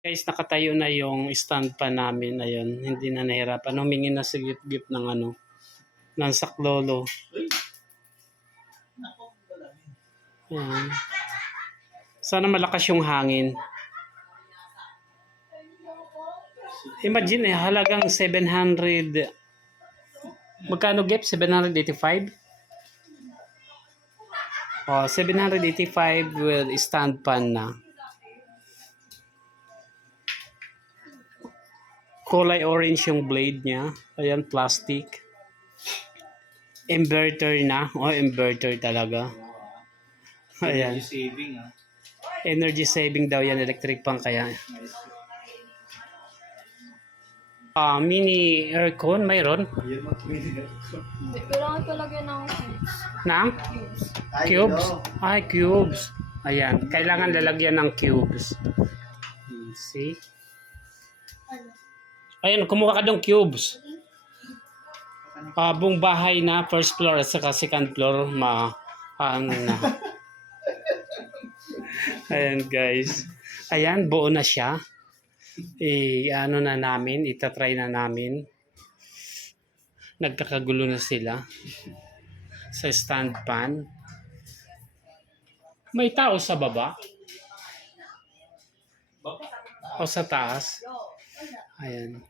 Guys, nakatayo na yung stand pa namin. Ayun, hindi na nahirapan. Humingi na si Gip ng ng saklolo. Ayan. Sana malakas yung hangin. Imagine halagang 700. Magkano Gip? 785? Oh, 785 with stand pan na. Kulay orange yung blade niya. Ayan, plastic. Inverter na. Oh, inverter talaga. Ayan. Energy saving Energy saving daw yan. Electric pang kaya. Mini aircon mayroon. Kailangan ko lagyan ng cubes. Nang? Cubes? Ay, cubes. Ayan. Kailangan lalagyan ng cubes. See? Ayan, kumuha ka ng cubes. Buong bahay na, first floor at saka second floor, ano na. Ayan guys. Ayan, buo na siya. Ano na namin, itatry na namin. Nagkakagulo na sila sa stand pan. May tao sa baba? O sa taas? Ayan.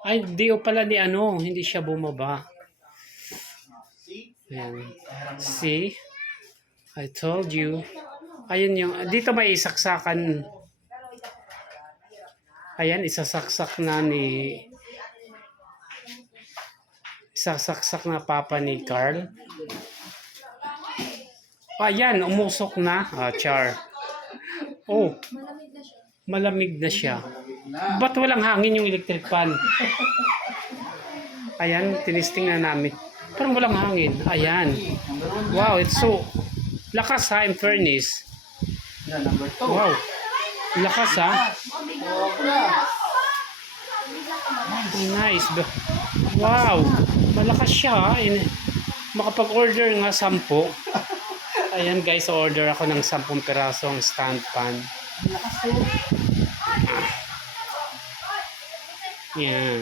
Ay, di pala ni hindi siya bumaba. Ayan. See? I told you. Ayun yung, dito may isaksakan. Ayan, isasaksak na papa ni Carl. Ayan, umusok na. Char. Oh, malamig na siya. Ba't walang hangin yung electric fan? Ayan, tinisting na namin. Parang walang hangin. Ayan. Wow, it's so lakas ha, in fairness. Wow. Lakas ha. Nice. Wow. Malakas siya ha. Makapag-order nga 10. Ayan guys, order ako ng 10 pirasong stand pan. Yan.